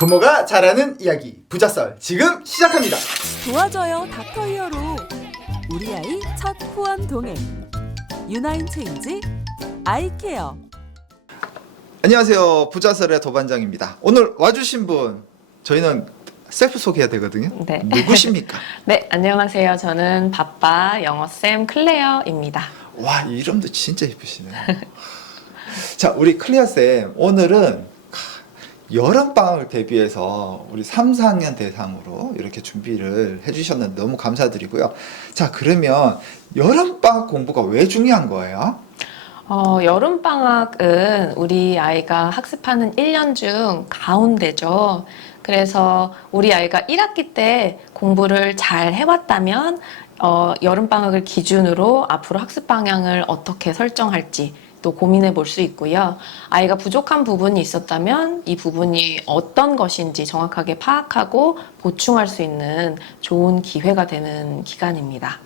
부모가 잘하는 이야기 부자썰 지금 시작합니다. 도와줘요 닥터 히어로. 우리 아이 첫 후원 동행 유나인 체인지 아이케어. 안녕하세요, 부자썰의 도반장입니다. 오늘 와주신 분 저희는 셀프 소개해야 되거든요. 네. 누구십니까? 네, 안녕하세요. 저는 바빠 영어쌤 클레어입니다. 와, 이름도 진짜 예쁘시네요. 자, 우리 클리어쌤, 오늘은 여름방학을 대비해서 우리 3, 4학년 대상으로 이렇게 준비를 해주셨는데 너무 감사드리고요. 자, 그러면 여름방학 공부가 왜 중요한 거예요? 여름방학은 우리 아이가 학습하는 1년 중 가운데죠. 그래서 우리 아이가 1학기 때 공부를 잘 해왔다면 여름방학을 기준으로 앞으로 학습 방향을 어떻게 설정할지 또 고민해 볼 수 있고요. 아이가 부족한 부분이 있었다면 이 부분이 어떤 것인지 정확하게 파악하고 보충할 수 있는 좋은 기회가 되는 기간입니다.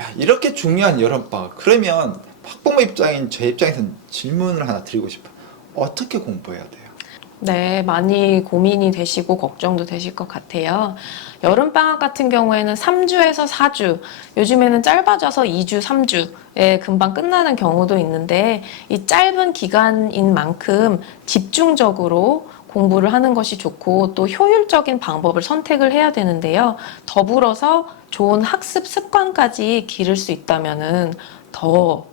야, 이렇게 중요한 여름방학. 그러면 학부모 입장인 제 입장에서는 질문을 하나 드리고 싶어요. 어떻게 공부해야 돼요? 네, 많이 고민이 되시고 걱정도 되실 것 같아요. 여름방학 같은 경우에는 3주에서 4주, 요즘에는 짧아져서 2주, 3주에 금방 끝나는 경우도 있는데 이 짧은 기간인 만큼 집중적으로 공부를 하는 것이 좋고 또 효율적인 방법을 선택을 해야 되는데요. 더불어서 좋은 학습 습관까지 기를 수 있다면은 더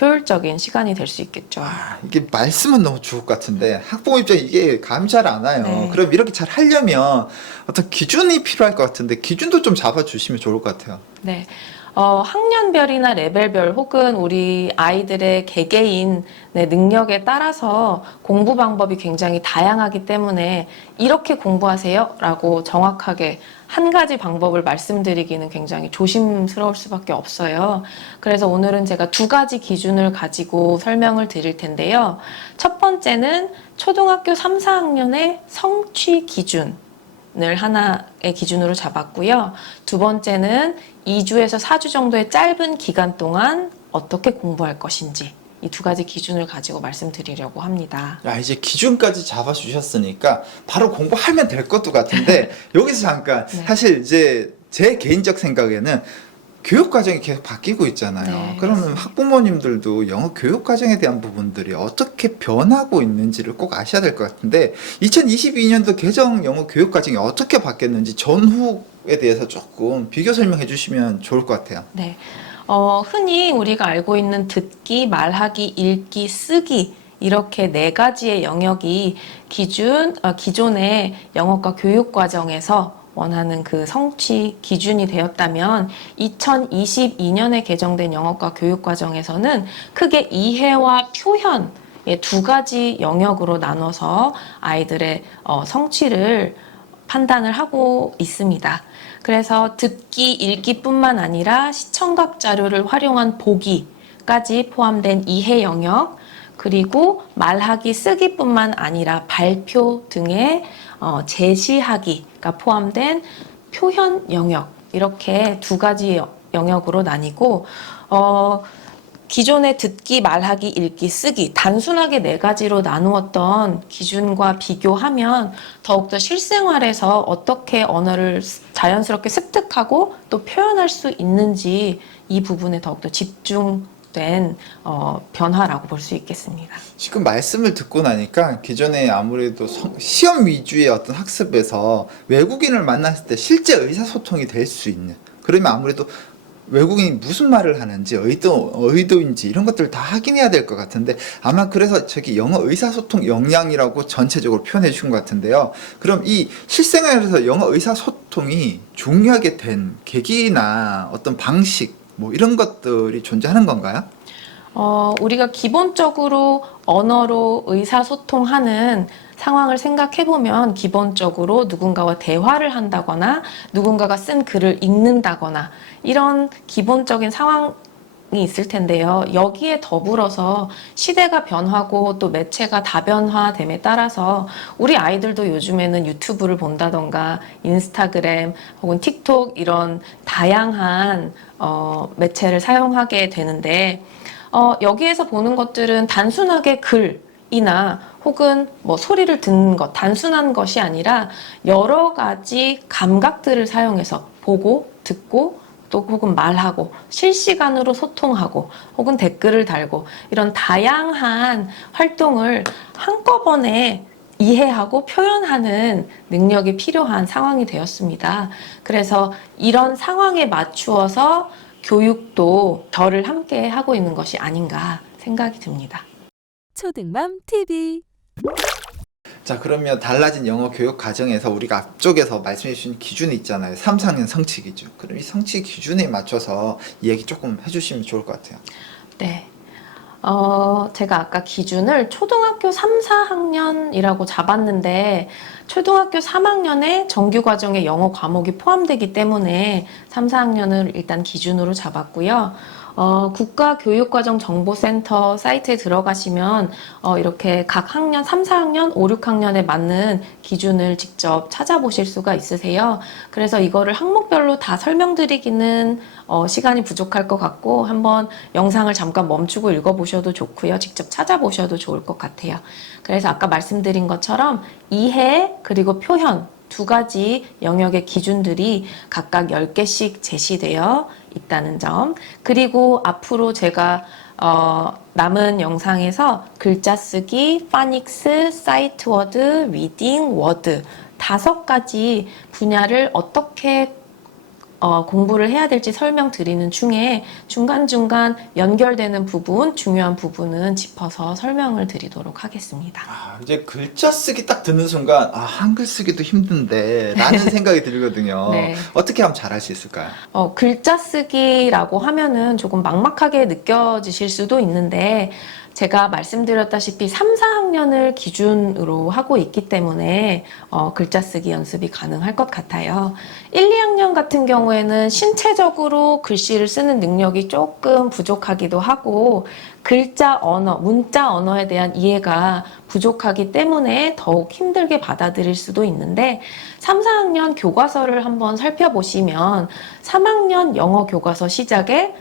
효율적인 시간이 될 수 있겠죠. 이게 말씀은 너무 좋을 것 같은데 학부모 입장에 이게 감이 잘 안 와요. 네. 그럼 이렇게 잘 하려면 어떤 기준이 필요할 것 같은데 기준도 좀 잡아주시면 좋을 것 같아요. 네. 학년별이나 레벨별 혹은 우리 아이들의 개개인의 능력에 따라서 공부 방법이 굉장히 다양하기 때문에 이렇게 공부하세요 라고 정확하게 한 가지 방법을 말씀드리기는 굉장히 조심스러울 수밖에 없어요. 그래서 오늘은 제가 두 가지 기준을 가지고 설명을 드릴 텐데요. 첫 번째는 초등학교 3, 4학년의 성취 기준 을 하나의 기준으로 잡았고요. 두 번째는 2주에서 4주 정도의 짧은 기간 동안 어떻게 공부할 것인지 이 두 가지 기준을 가지고 말씀드리려고 합니다. 야, 이제 기준까지 잡아주셨으니까 바로 공부하면 될 것도 같은데 여기서 잠깐 네. 사실 이제 제 개인적 생각에는 교육 과정이 계속 바뀌고 있잖아요. 네, 그러면 맞습니다. 학부모님들도 영어 교육 과정에 대한 부분들이 어떻게 변하고 있는지를 꼭 아셔야 될 것 같은데 2022년도 개정 영어 교육 과정이 어떻게 바뀌었는지 전후에 대해서 조금 비교 설명해 주시면 좋을 것 같아요. 네. 흔히 우리가 알고 있는 듣기, 말하기, 읽기, 쓰기 이렇게 네 가지의 영역이 기존의 영어과 교육 과정에서 원하는 그 성취 기준이 되었다면 2022년에 개정된 영어과 교육 과정에서는 크게 이해와 표현의 두 가지 영역으로 나눠서 아이들의 성취를 판단을 하고 있습니다. 그래서 듣기, 읽기뿐만 아니라 시청각 자료를 활용한 보기까지 포함된 이해 영역, 그리고 말하기, 쓰기뿐만 아니라 발표 등의 제시하기가 포함된 표현 영역, 이렇게 두 가지 영역으로 나뉘고 기존의 듣기, 말하기, 읽기, 쓰기 단순하게 네 가지로 나누었던 기준과 비교하면 더욱더 실생활에서 어떻게 언어를 자연스럽게 습득하고 또 표현할 수 있는지 이 부분에 더욱더 집중된 변화라고 볼 수 있겠습니다. 지금 말씀을 듣고 나니까 기존에 아무래도 시험 위주의 어떤 학습에서 외국인을 만났을 때 실제 의사소통이 될 수 있는, 그러면 아무래도 외국인이 무슨 말을 하는지 의도인지 이런 것들을 다 확인해야 될 것 같은데 아마 그래서 저기 영어 의사소통 역량이라고 전체적으로 표현해 주신 것 같은데요. 그럼 이 실생활에서 영어 의사소통이 중요하게 된 계기나 어떤 방식 뭐 이런 것들이 존재하는 건가요? 우리가 기본적으로 언어로 의사소통하는 상황을 생각해보면 기본적으로 누군가와 대화를 한다거나 누군가가 쓴 글을 읽는다거나 이런 기본적인 상황이 있을 텐데요. 여기에 더불어서 시대가 변하고 또 매체가 다변화됨에 따라서 우리 아이들도 요즘에는 유튜브를 본다던가 인스타그램 혹은 틱톡 이런 다양한 매체를 사용하게 되는데 여기에서 보는 것들은 단순하게 글, 이나 혹은 뭐 소리를 듣는 것, 단순한 것이 아니라 여러 가지 감각들을 사용해서 보고, 듣고, 또 혹은 말하고, 실시간으로 소통하고, 혹은 댓글을 달고, 이런 다양한 활동을 한꺼번에 이해하고 표현하는 능력이 필요한 상황이 되었습니다. 그래서 이런 상황에 맞추어서 교육도 결을 함께 하고 있는 것이 아닌가 생각이 듭니다. 초등맘 TV. 자, 그러면 달라진 영어 교육 과정에서 우리가 앞쪽에서 말씀해 주신 기준이 있잖아요. 3, 4학년 성취 기준. 그럼 이 성취 기준에 맞춰서 이 얘기 조금 해주시면 좋을 것 같아요. 네. 제가 아까 기준을 초등학교 3, 4학년이라고 잡았는데 초등학교 3학년에 정규 과정에 영어 과목이 포함되기 때문에 3, 4학년을 일단 기준으로 잡았고요. 국가교육과정정보센터 사이트에 들어가시면 이렇게 각 학년 3, 4학년, 5, 6학년에 맞는 기준을 직접 찾아보실 수가 있으세요. 그래서 이거를 항목별로 다 설명드리기는 시간이 부족할 것 같고 한번 영상을 잠깐 멈추고 읽어보셔도 좋고요. 직접 찾아보셔도 좋을 것 같아요. 그래서 아까 말씀드린 것처럼 이해 그리고 표현 두 가지 영역의 기준들이 각각 10개씩 제시되어 있다는 점. 그리고 앞으로 제가 남은 영상에서 글자 쓰기, 파닉스, 사이트워드, 리딩, 워드 5가지 분야를 어떻게 공부를 해야 될지 설명드리는 중에 중간중간 연결되는 부분, 중요한 부분은 짚어서 설명을 드리도록 하겠습니다. 이제 글자 쓰기 딱 듣는 순간 한글 쓰기도 힘든데 라는 생각이 들거든요. 네. 어떻게 하면 잘할 수 있을까요? 글자 쓰기라고 하면은 조금 막막하게 느껴지실 수도 있는데 제가 말씀드렸다시피 3, 4학년을 기준으로 하고 있기 때문에 글자 쓰기 연습이 가능할 것 같아요. 1, 2학년 같은 경우에는 신체적으로 글씨를 쓰는 능력이 조금 부족하기도 하고 글자 언어, 문자 언어에 대한 이해가 부족하기 때문에 더욱 힘들게 받아들일 수도 있는데 3, 4학년 교과서를 한번 살펴보시면 3학년 영어 교과서 시작에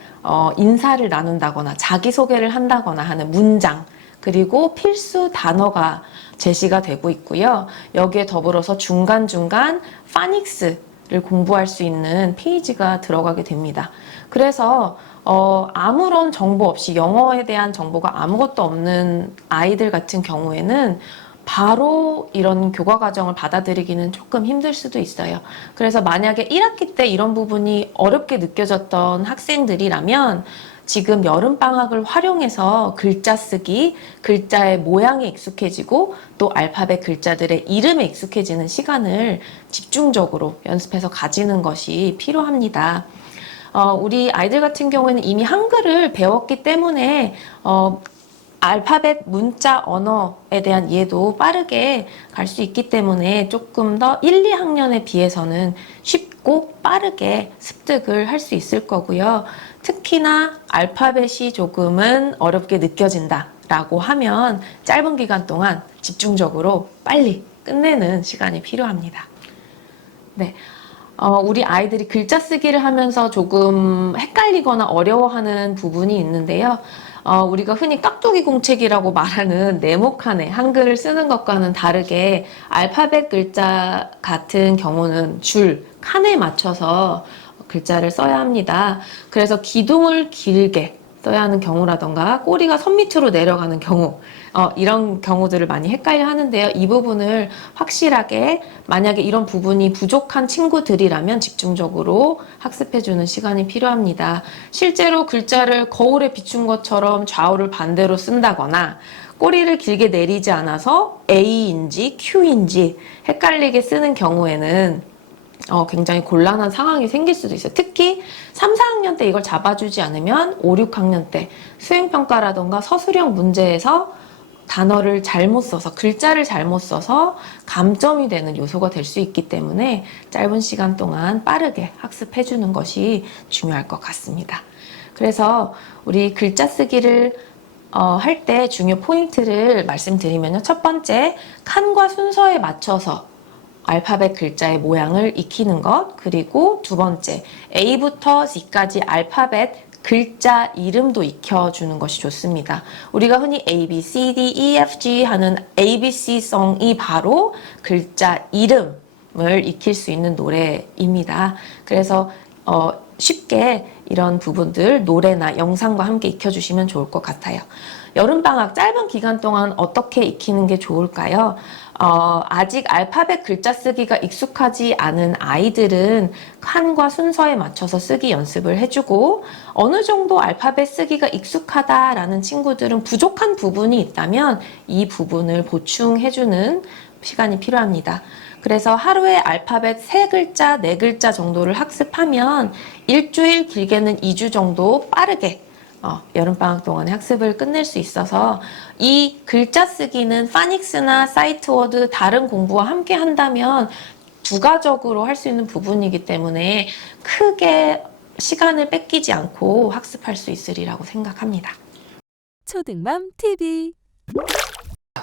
인사를 나눈다거나 자기소개를 한다거나 하는 문장 그리고 필수 단어가 제시가 되고 있고요. 여기에 더불어서 중간중간 파닉스를 공부할 수 있는 페이지가 들어가게 됩니다. 그래서 아무런 정보 없이 영어에 대한 정보가 아무것도 없는 아이들 같은 경우에는 바로 이런 교과 과정을 받아들이기는 조금 힘들 수도 있어요. 그래서 만약에 1학기 때 이런 부분이 어렵게 느껴졌던 학생들이라면 지금 여름방학을 활용해서 글자 쓰기, 글자의 모양에 익숙해지고 또 알파벳 글자들의 이름에 익숙해지는 시간을 집중적으로 연습해서 가지는 것이 필요합니다. 우리 아이들 같은 경우에는 이미 한글을 배웠기 때문에 알파벳 문자 언어에 대한 이해도 빠르게 갈 수 있기 때문에 조금 더 1, 2학년에 비해서는 쉽고 빠르게 습득을 할 수 있을 거고요. 특히나 알파벳이 조금은 어렵게 느껴진다라고 하면 짧은 기간 동안 집중적으로 빨리 끝내는 시간이 필요합니다. 네. 우리 아이들이 글자 쓰기를 하면서 조금 헷갈리거나 어려워하는 부분이 있는데요. 우리가 흔히 깍두기 공책이라고 말하는 네모칸에 한글을 쓰는 것과는 다르게 알파벳 글자 같은 경우는 줄, 칸에 맞춰서 글자를 써야 합니다. 그래서 기둥을 길게 써야 하는 경우라던가 꼬리가 선 밑으로 내려가는 경우 이런 경우들을 많이 헷갈려 하는데요. 이 부분을 확실하게 만약에 이런 부분이 부족한 친구들이라면 집중적으로 학습해주는 시간이 필요합니다. 실제로 글자를 거울에 비춘 것처럼 좌우를 반대로 쓴다거나 꼬리를 길게 내리지 않아서 A인지 Q인지 헷갈리게 쓰는 경우에는 굉장히 곤란한 상황이 생길 수도 있어요. 특히 3, 4학년 때 이걸 잡아주지 않으면 5, 6학년 때 수행평가라던가 서술형 문제에서 단어를 잘못 써서 글자를 잘못 써서 감점이 되는 요소가 될 수 있기 때문에 짧은 시간 동안 빠르게 학습해주는 것이 중요할 것 같습니다. 그래서 우리 글자 쓰기를 할 때 중요 포인트를 말씀드리면요. 첫 번째, 칸과 순서에 맞춰서 알파벳 글자의 모양을 익히는 것. 그리고 두 번째, A부터 Z까지 알파벳 글자 이름도 익혀주는 것이 좋습니다. 우리가 흔히 A, B, C, D, E, F, G 하는 ABC성이 바로 글자 이름을 익힐 수 있는 노래입니다. 그래서 쉽게 이런 부분들 노래나 영상과 함께 익혀주시면 좋을 것 같아요. 여름방학 짧은 기간 동안 어떻게 익히는 게 좋을까요? 아직 알파벳 글자 쓰기가 익숙하지 않은 아이들은 칸과 순서에 맞춰서 쓰기 연습을 해주고, 어느 정도 알파벳 쓰기가 익숙하다라는 친구들은 부족한 부분이 있다면 이 부분을 보충해주는 시간이 필요합니다. 그래서 하루에 알파벳 3글자, 4글자 정도를 학습하면 일주일, 길게는 2주 정도 빠르게 여름방학 동안에 학습을 끝낼 수 있어서, 이 글자 쓰기는 파닉스나 사이트워드 다른 공부와 함께 한다면 부가적으로 할 수 있는 부분이기 때문에 크게 시간을 뺏기지 않고 학습할 수 있으리라고 생각합니다. 초등맘 TV.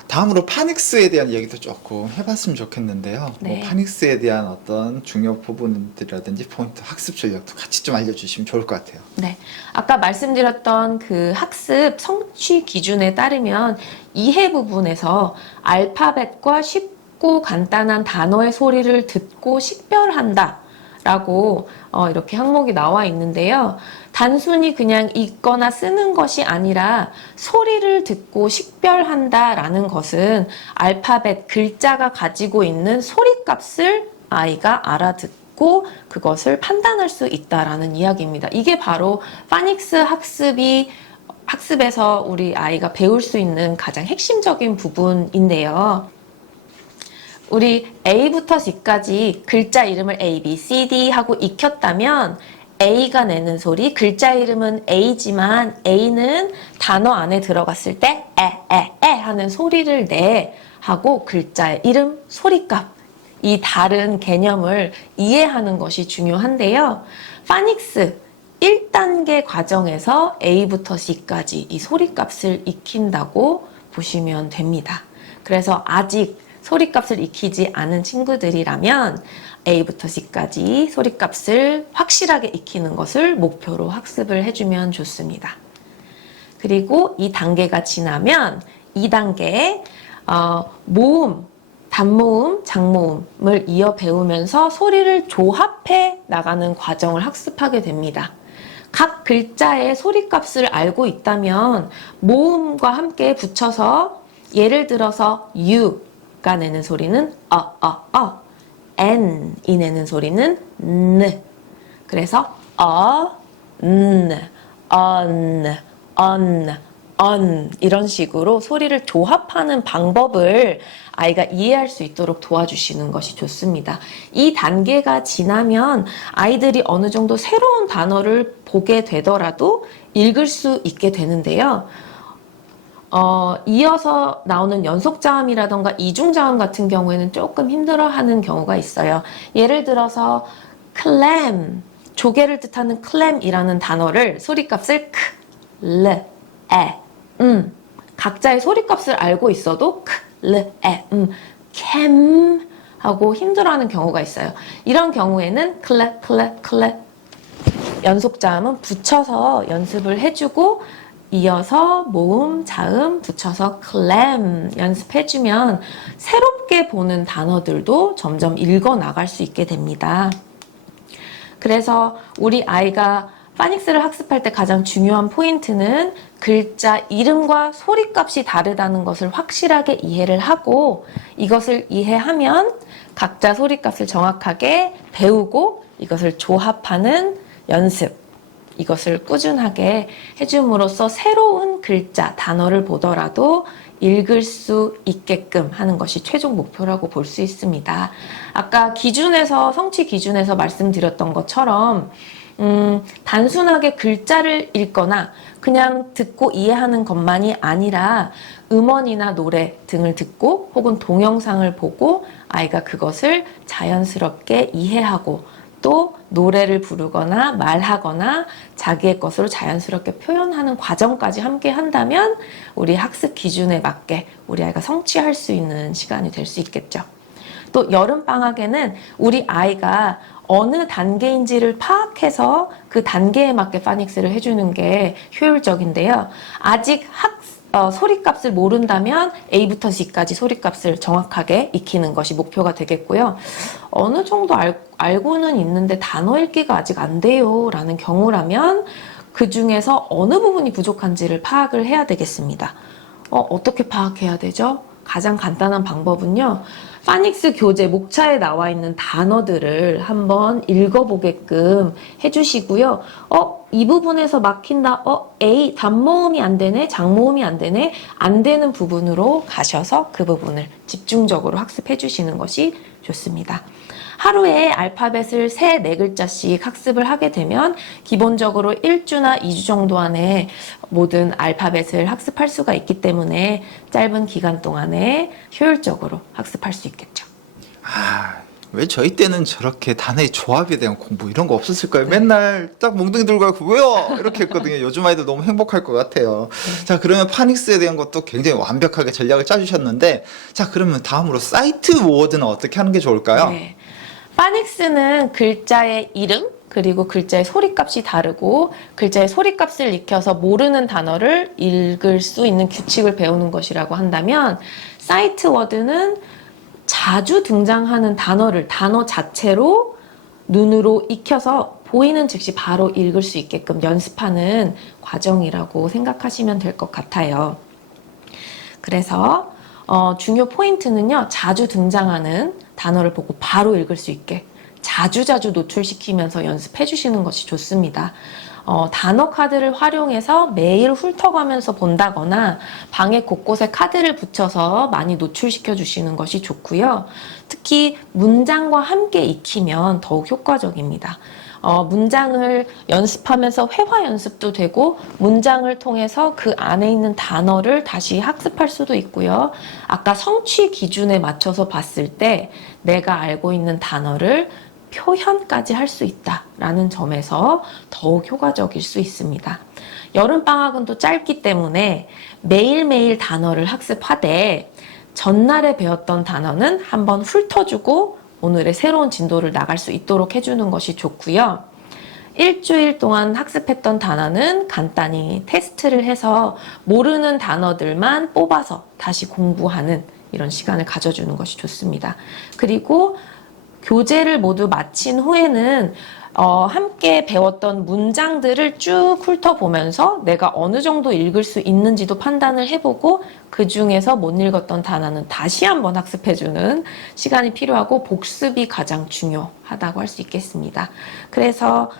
다음으로 파닉스에 대한 얘기도 조금 해봤으면 좋겠는데요. 네. 뭐 파닉스에 대한 어떤 중요 부분들이라든지 포인트, 학습 전략도 같이 좀 알려주시면 좋을 것 같아요. 네. 아까 말씀드렸던 그 학습 성취 기준에 따르면 이해 부분에서 알파벳과 쉽고 간단한 단어의 소리를 듣고 식별한다 라고 이렇게 항목이 나와 있는데요. 단순히 그냥 읽거나 쓰는 것이 아니라 소리를 듣고 식별한다 라는 것은 알파벳 글자가 가지고 있는 소리값을 아이가 알아듣고 그것을 판단할 수 있다라는 이야기입니다. 이게 바로 파닉스 학습에서 우리 아이가 배울 수 있는 가장 핵심적인 부분인데요. 우리 A부터 Z까지 글자 이름을 A, B, C, D 하고 익혔다면 A가 내는 소리, 글자 이름은 A지만 A는 단어 안에 들어갔을 때 에 하는 소리를 내 하고 글자의 이름, 소리값, 이 다른 개념을 이해하는 것이 중요한데요. 파닉스 1단계 과정에서 A부터 C까지 이 소리값을 익힌다고 보시면 됩니다. 그래서 아직 소리값을 익히지 않은 친구들이라면 A부터 C까지 소리값을 확실하게 익히는 것을 목표로 학습을 해주면 좋습니다. 그리고 이 단계가 지나면 2단계 모음, 단모음, 장모음을 이어 배우면서 소리를 조합해 나가는 과정을 학습하게 됩니다. 각 글자의 소리값을 알고 있다면 모음과 함께 붙여서 예를 들어서 U가 내는 소리는 N이 내는 소리는 N. 그래서 N, 이런 식으로 소리를 조합하는 방법을 아이가 이해할 수 있도록 도와주시는 것이 좋습니다. 이 단계가 지나면 아이들이 어느 정도 새로운 단어를 보게 되더라도 읽을 수 있게 되는데요. 이어서 나오는 연속자음이라던가 이중자음 같은 경우에는 조금 힘들어하는 경우가 있어요. 예를 들어서 클램, 조개를 뜻하는 클램이라는 단어를 소리값을 크, 르, 에, 각자의 소리값을 알고 있어도 크, 르, 에, 캠 하고 힘들어하는 경우가 있어요. 이런 경우에는 클레 연속자음은 붙여서 연습을 해주고 이어서 모음, 자음 붙여서 클램 연습해주면 새롭게 보는 단어들도 점점 읽어 나갈 수 있게 됩니다. 그래서 우리 아이가 파닉스를 학습할 때 가장 중요한 포인트는 글자 이름과 소리값이 다르다는 것을 확실하게 이해를 하고, 이것을 이해하면 각자 소리값을 정확하게 배우고 이것을 조합하는 연습, 이것을 꾸준하게 해줌으로써 새로운 글자, 단어를 보더라도 읽을 수 있게끔 하는 것이 최종 목표라고 볼 수 있습니다. 아까 성취 기준에서 말씀드렸던 것처럼 단순하게 글자를 읽거나 그냥 듣고 이해하는 것만이 아니라 음원이나 노래 등을 듣고 혹은 동영상을 보고 아이가 그것을 자연스럽게 이해하고 또 노래를 부르거나 말하거나 자기의 것으로 자연스럽게 표현하는 과정까지 함께 한다면 우리 학습 기준에 맞게 우리 아이가 성취할 수 있는 시간이 될 수 있겠죠. 또 여름방학에는 우리 아이가 어느 단계인지를 파악해서 그 단계에 맞게 파닉스를 해주는 게 효율적인데요. 아직 소리값을 모른다면 A부터 G까지 소리값을 정확하게 익히는 것이 목표가 되겠고요. 어느 정도 알고는 있는데 단어 읽기가 아직 안 돼요 라는 경우라면 그 중에서 어느 부분이 부족한지를 파악을 해야 되겠습니다. 어떻게 파악해야 되죠? 가장 간단한 방법은요. 파닉스 교재 목차에 나와 있는 단어들을 한번 읽어보게끔 해주시고요. 이 부분에서 막힌다. A 단모음이 안 되네. 장모음이 안 되네. 안 되는 부분으로 가셔서 그 부분을 집중적으로 학습해 주시는 것이 좋습니다. 하루에 알파벳을 3, 4글자씩 학습을 하게 되면 기본적으로 1주나 2주 정도 안에 모든 알파벳을 학습할 수가 있기 때문에 짧은 기간 동안에 효율적으로 학습할 수 있겠죠. 왜 저희 때는 저렇게 단어의 조합에 대한 공부 이런 거 없었을까요? 맨날 딱 몽둥이 들고 가고 왜요? 이렇게 했거든요. 요즘 아이들 너무 행복할 것 같아요. 자, 그러면 파닉스에 대한 것도 굉장히 완벽하게 전략을 짜주셨는데, 자, 그러면 다음으로 사이트 워드는 어떻게 하는 게 좋을까요? 네. 파닉스는 글자의 이름 그리고 글자의 소리값이 다르고 글자의 소리값을 익혀서 모르는 단어를 읽을 수 있는 규칙을 배우는 것이라고 한다면 사이트 워드는 자주 등장하는 단어 자체로 눈으로 익혀서 보이는 즉시 바로 읽을 수 있게끔 연습하는 과정이라고 생각하시면 될 것 같아요. 그래서 중요 포인트는요. 자주 등장하는 단어를 보고 바로 읽을 수 있게 자주자주 노출시키면서 연습해 주시는 것이 좋습니다. 단어 카드를 활용해서 매일 훑어가면서 본다거나 방에 곳곳에 카드를 붙여서 많이 노출시켜 주시는 것이 좋고요. 특히 문장과 함께 익히면 더욱 효과적입니다. 문장을 연습하면서 회화 연습도 되고 문장을 통해서 그 안에 있는 단어를 다시 학습할 수도 있고요. 아까 성취 기준에 맞춰서 봤을 때 내가 알고 있는 단어를 표현까지 할 수 있다라는 점에서 더욱 효과적일 수 있습니다. 여름방학은 또 짧기 때문에 매일매일 단어를 학습하되 전날에 배웠던 단어는 한번 훑어주고 오늘의 새로운 진도를 나갈 수 있도록 해주는 것이 좋고요. 일주일 동안 학습했던 단어는 간단히 테스트를 해서 모르는 단어들만 뽑아서 다시 공부하는 이런 시간을 가져주는 것이 좋습니다. 그리고 교재를 모두 마친 후에는 함께 배웠던 문장들을 쭉 훑어보면서 내가 어느 정도 읽을 수 있는지도 판단을 해보고 그 중에서 못 읽었던 단어는 다시 한번 학습해주는 시간이 필요하고 복습이 가장 중요하다고 할 수 있겠습니다. 그래서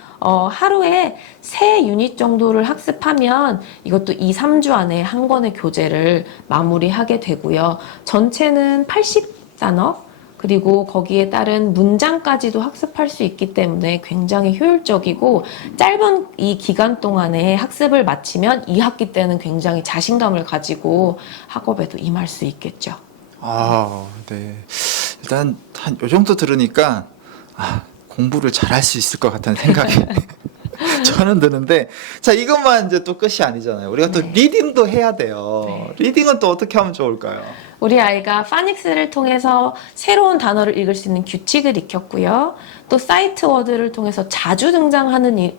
하루에 3유닛 정도를 학습하면 이것도 2, 3주 안에 한 권의 교재를 마무리하게 되고요. 전체는 80단어 그리고 거기에 따른 문장까지도 학습할 수 있기 때문에 굉장히 효율적이고 짧은 이 기간 동안에 학습을 마치면 2학기 때는 굉장히 자신감을 가지고 학업에도 임할 수 있겠죠. 네. 일단 한 요 정도 들으니까 공부를 잘할 수 있을 것 같다는 생각이 저는 드는데, 자, 이것만 이제 또 끝이 아니잖아요. 우리가 또 리딩도 해야 돼요. 리딩은 또 어떻게 하면 좋을까요? 우리 아이가 파닉스를 통해서 새로운 단어를 읽을 수 있는 규칙을 익혔고요. 또 사이트 워드를 통해서 자주 등장하는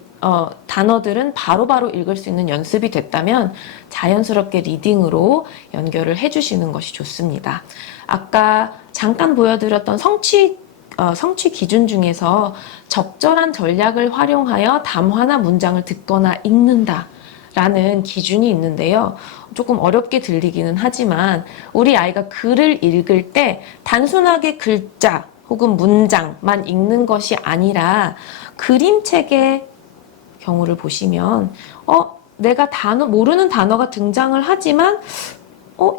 단어들은 바로바로 읽을 수 있는 연습이 됐다면 자연스럽게 리딩으로 연결을 해주시는 것이 좋습니다. 아까 잠깐 보여드렸던 성취 기준 중에서 적절한 전략을 활용하여 담화나 문장을 듣거나 읽는다 라는 기준이 있는데요. 조금 어렵게 들리기는 하지만 우리 아이가 글을 읽을 때 단순하게 글자 혹은 문장만 읽는 것이 아니라 그림책의 경우를 보시면 내가 모르는 단어가 등장을 하지만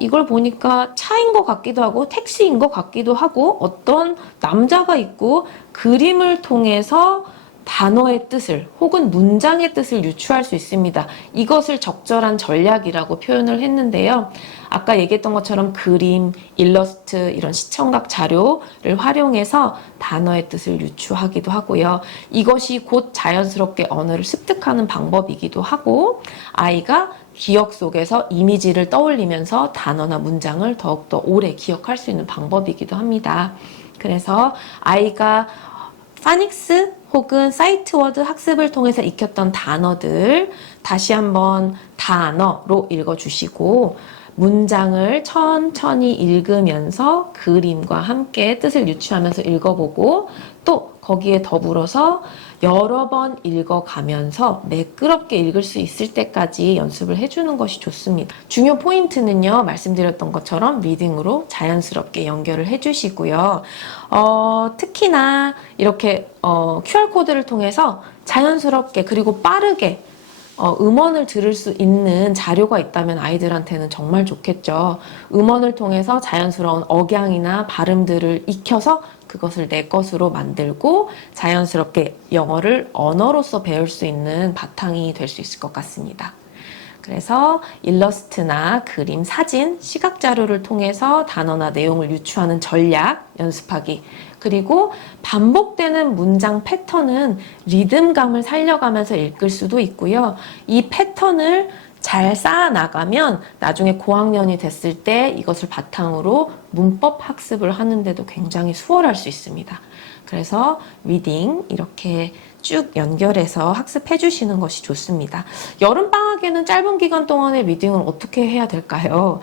이걸 보니까 차인 것 같기도 하고 택시인 것 같기도 하고 어떤 남자가 있고 그림을 통해서 단어의 뜻을 혹은 문장의 뜻을 유추할 수 있습니다. 이것을 적절한 전략이라고 표현을 했는데요. 아까 얘기했던 것처럼 그림, 일러스트, 이런 시청각 자료를 활용해서 단어의 뜻을 유추하기도 하고요. 이것이 곧 자연스럽게 언어를 습득하는 방법이기도 하고 아이가 기억 속에서 이미지를 떠올리면서 단어나 문장을 더욱더 오래 기억할 수 있는 방법이기도 합니다. 그래서 아이가 파닉스 혹은 사이트워드 학습을 통해서 익혔던 단어들 다시 한번 단어로 읽어주시고 문장을 천천히 읽으면서 그림과 함께 뜻을 유추하면서 읽어보고 또 거기에 더불어서 여러 번 읽어가면서 매끄럽게 읽을 수 있을 때까지 연습을 해주는 것이 좋습니다. 중요 포인트는요, 말씀드렸던 것처럼 리딩으로 자연스럽게 연결을 해주시고요. 특히나 이렇게 QR코드를 통해서 자연스럽게 그리고 빠르게 음원을 들을 수 있는 자료가 있다면 아이들한테는 정말 좋겠죠. 음원을 통해서 자연스러운 억양이나 발음들을 익혀서 그것을 내 것으로 만들고 자연스럽게 영어를 언어로서 배울 수 있는 바탕이 될 수 있을 것 같습니다. 그래서 일러스트나 그림, 사진, 시각 자료를 통해서 단어나 내용을 유추하는 전략 연습하기, 그리고 반복되는 문장 패턴은 리듬감을 살려가면서 읽을 수도 있고요. 이 패턴을 잘 쌓아나가면 나중에 고학년이 됐을 때 이것을 바탕으로 문법 학습을 하는데도 굉장히 수월할 수 있습니다. 그래서 리딩 이렇게 쭉 연결해서 학습해 주시는 것이 좋습니다. 여름방학에는 짧은 기간 동안의 리딩을 어떻게 해야 될까요?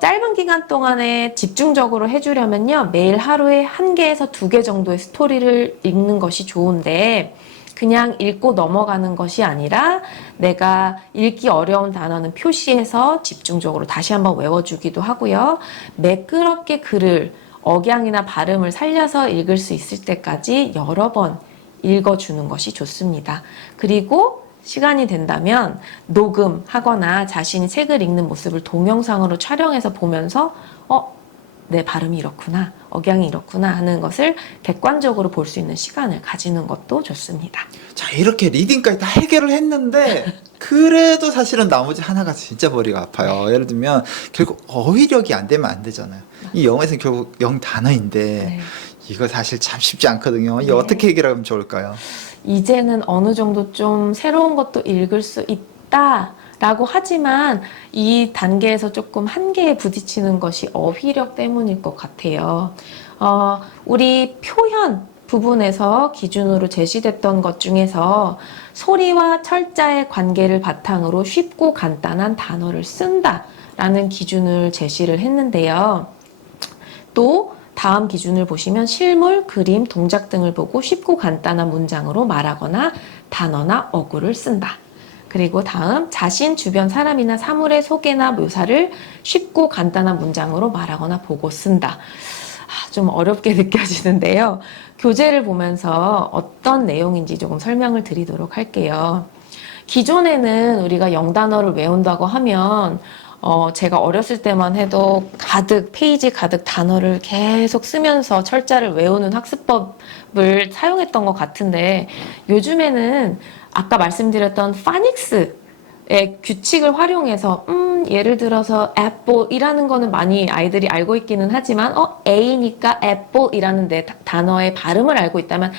짧은 기간 동안에 집중적으로 해주려면요, 매일 하루에 1개에서 2개 정도의 스토리를 읽는 것이 좋은데 그냥 읽고 넘어가는 것이 아니라 내가 읽기 어려운 단어는 표시해서 집중적으로 다시 한번 외워주기도 하고요. 매끄럽게 글을 억양이나 발음을 살려서 읽을 수 있을 때까지 여러 번 읽어주는 것이 좋습니다. 그리고 시간이 된다면 녹음하거나 자신이 책을 읽는 모습을 동영상으로 촬영해서 보면서 내 발음이 이렇구나, 억양이 이렇구나 하는 것을 객관적으로 볼 수 있는 시간을 가지는 것도 좋습니다. 자, 이렇게 리딩까지 다 해결을 했는데 그래도 사실은 나머지 하나가 진짜 머리가 아파요. 예를 들면 결국 어휘력이 안 되면 안 되잖아요. 이 영어에서는 결국 영단어인데 네. 이거 사실 참 쉽지 않거든요. 이거 네. 어떻게 해결하면 좋을까요? 이제는 어느 정도 좀 새로운 것도 읽을 수 있다 라고 하지만 이 단계에서 조금 한계에 부딪히는 것이 어휘력 때문일 것 같아요. 우리 표현 부분에서 기준으로 제시됐던 것 중에서 소리와 철자의 관계를 바탕으로 쉽고 간단한 단어를 쓴다 라는 기준을 제시를 했는데요. 또 다음 기준을 보시면 실물, 그림, 동작 등을 보고 쉽고 간단한 문장으로 말하거나 단어나 어구를 쓴다. 그리고 다음 자신, 주변 사람이나 사물의 소개나 묘사를 쉽고 간단한 문장으로 말하거나 보고 쓴다. 좀 어렵게 느껴지는데요. 교재를 보면서 어떤 내용인지 조금 설명을 드리도록 할게요. 기존에는 우리가 영단어를 외운다고 하면 제가 어렸을 때만 해도 페이지 가득 단어를 계속 쓰면서 철자를 외우는 학습법을 사용했던 것 같은데 요즘에는 아까 말씀드렸던 파닉스의 규칙을 활용해서 예를 들어서 apple이라는 거는 많이 아이들이 알고 있기는 하지만 A니까 apple이라는 단어의 발음을 알고 있다면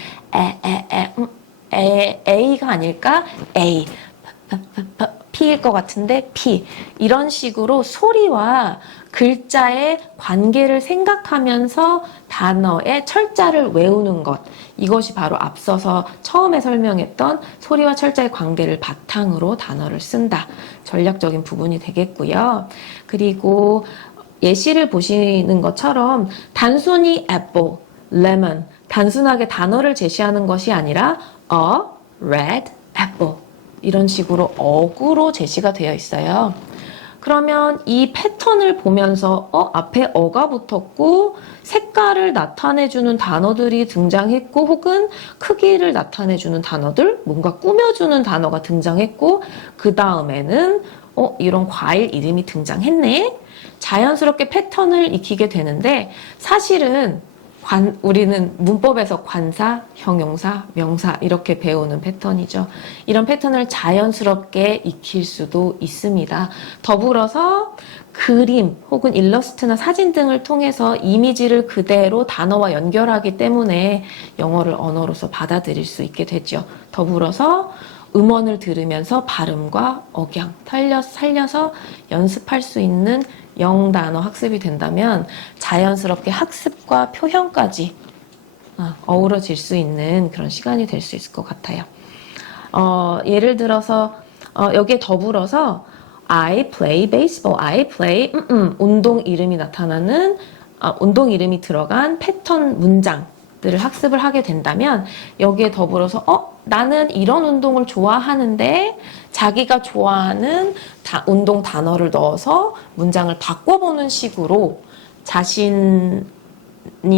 A가 아닐까? A P일 것 같은데 P 이런 식으로 소리와 글자의 관계를 생각하면서 단어의 철자를 외우는 것, 이것이 바로 앞서서 처음에 설명했던 소리와 철자의 관계를 바탕으로 단어를 쓴다, 전략적인 부분이 되겠고요. 그리고 예시를 보시는 것처럼 단순히 apple, lemon, 단순하게 단어를 제시하는 것이 아니라 a red apple 이런 식으로 어구로 제시가 되어 있어요. 그러면 이 패턴을 보면서 앞에 어가 붙었고 색깔을 나타내주는 단어들이 등장했고 혹은 크기를 나타내주는 단어들, 뭔가 꾸며주는 단어가 등장했고 그 다음에는 이런 과일 이름이 등장했네. 자연스럽게 패턴을 익히게 되는데 사실은 우리는 문법에서 관사, 형용사, 명사 이렇게 배우는 패턴이죠. 이런 패턴을 자연스럽게 익힐 수도 있습니다. 더불어서 그림 혹은 일러스트나 사진 등을 통해서 이미지를 그대로 단어와 연결하기 때문에 영어를 언어로서 받아들일 수 있게 되죠. 더불어서 음원을 들으면서 발음과 억양 살려서 연습할 수 있는 영단어 학습이 된다면 자연스럽게 학습과 표현까지 어우러질 수 있는 그런 시간이 될 수 있을 것 같아요. 예를 들어서 여기에 더불어서 I play baseball, I play 운동 이름이 나타나는 운동 이름이 들어간 패턴 문장들을 학습을 하게 된다면 여기에 더불어서 나는 이런 운동을 좋아하는데 자기가 좋아하는 운동 단어를 넣어서 문장을 바꿔보는 식으로 자신이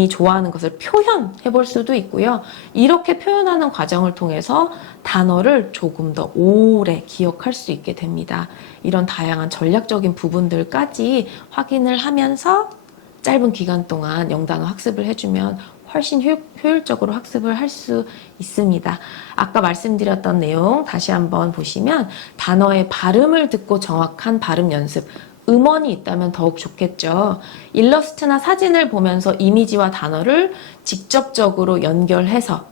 좋아하는 것을 표현해 볼 수도 있고요. 이렇게 표현하는 과정을 통해서 단어를 조금 더 오래 기억할 수 있게 됩니다. 이런 다양한 전략적인 부분들까지 확인을 하면서 짧은 기간 동안 영단어 학습을 해주면 훨씬 효율적으로 학습을 할 수 있습니다. 아까 말씀드렸던 내용 다시 한번 보시면 단어의 발음을 듣고 정확한 발음 연습, 음원이 있다면 더욱 좋겠죠. 일러스트나 사진을 보면서 이미지와 단어를 직접적으로 연결해서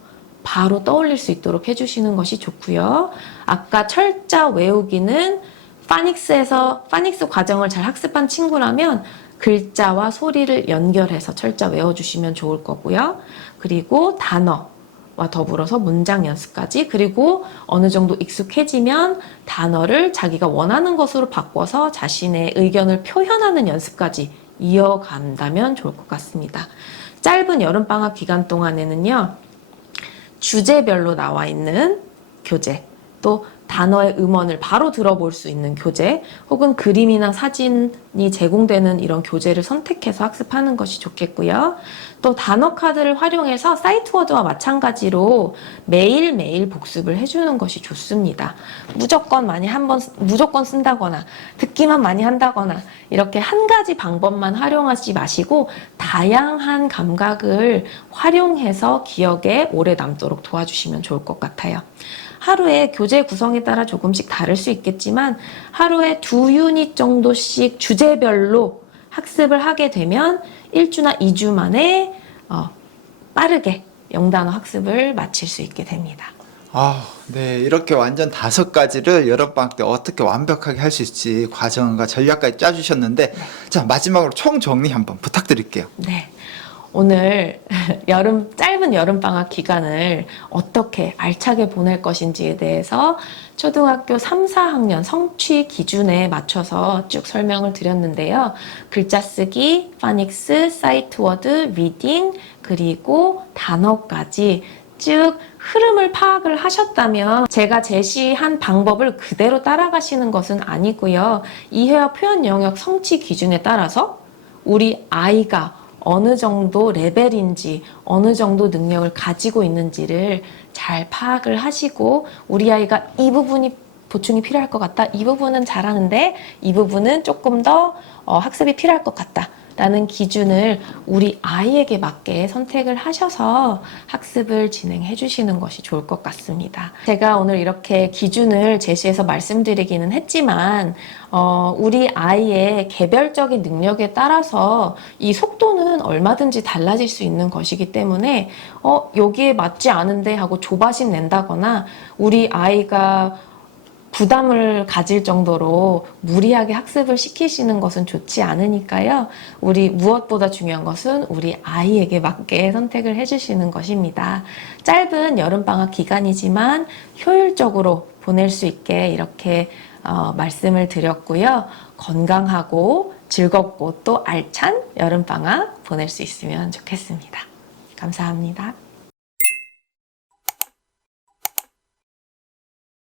바로 떠올릴 수 있도록 해주시는 것이 좋고요. 아까 철자 외우기는 파닉스 과정을 잘 학습한 친구라면 글자와 소리를 연결해서 철자 외워주시면 좋을 거고요. 그리고 단어와 더불어서 문장 연습까지, 그리고 어느 정도 익숙해지면 단어를 자기가 원하는 것으로 바꿔서 자신의 의견을 표현하는 연습까지 이어간다면 좋을 것 같습니다. 짧은 여름방학 기간 동안에는요, 주제별로 나와 있는 교재, 또 단어의 음원을 바로 들어볼 수 있는 교재, 혹은 그림이나 사진이 제공되는 이런 교재를 선택해서 학습하는 것이 좋겠고요. 또 단어 카드를 활용해서 사이트워드와 마찬가지로 매일매일 복습을 해주는 것이 좋습니다. 무조건 쓴다거나 듣기만 많이 한다거나 이렇게 한 가지 방법만 활용하지 마시고 다양한 감각을 활용해서 기억에 오래 남도록 도와주시면 좋을 것 같아요. 하루에 교재 구성에 따라 조금씩 다를 수 있겠지만 하루에 2유닛 정도씩 주제별로 학습을 하게 되면 1주나 2주 만에 빠르게 영단어 학습을 마칠 수 있게 됩니다. 네. 이렇게 완전 5가지를 여름방학 때 어떻게 완벽하게 할 수 있을지 과정과 전략까지 짜주셨는데, 자, 마지막으로 총 정리 한번 부탁드릴게요. 네. 오늘 짧은 여름방학 기간을 어떻게 알차게 보낼 것인지에 대해서 초등학교 3, 4학년 성취 기준에 맞춰서 쭉 설명을 드렸는데요. 글자 쓰기, 파닉스, 사이트워드, 리딩, 그리고 단어까지 쭉 흐름을 파악을 하셨다면 제가 제시한 방법을 그대로 따라가시는 것은 아니고요. 이해와 표현 영역 성취 기준에 따라서 우리 아이가 어느 정도 레벨인지, 어느 정도 능력을 가지고 있는지를 잘 파악을 하시고, 우리 아이가 이 부분이 보충이 필요할 것 같다, 이 부분은 잘하는데 이 부분은 조금 더 학습이 필요할 것 같다 라는 기준을 우리 아이에게 맞게 선택을 하셔서 학습을 진행해 주시는 것이 좋을 것 같습니다. 제가 오늘 이렇게 기준을 제시해서 말씀드리기는 했지만 우리 아이의 개별적인 능력에 따라서 이 속도는 얼마든지 달라질 수 있는 것이기 때문에 여기에 맞지 않은데 하고 조바심 낸다거나 우리 아이가 부담을 가질 정도로 무리하게 학습을 시키시는 것은 좋지 않으니까요. 무엇보다 중요한 것은 우리 아이에게 맞게 선택을 해주시는 것입니다. 짧은 여름방학 기간이지만 효율적으로 보낼 수 있게 이렇게 말씀을 드렸고요. 건강하고 즐겁고 또 알찬 여름방학 보낼 수 있으면 좋겠습니다. 감사합니다.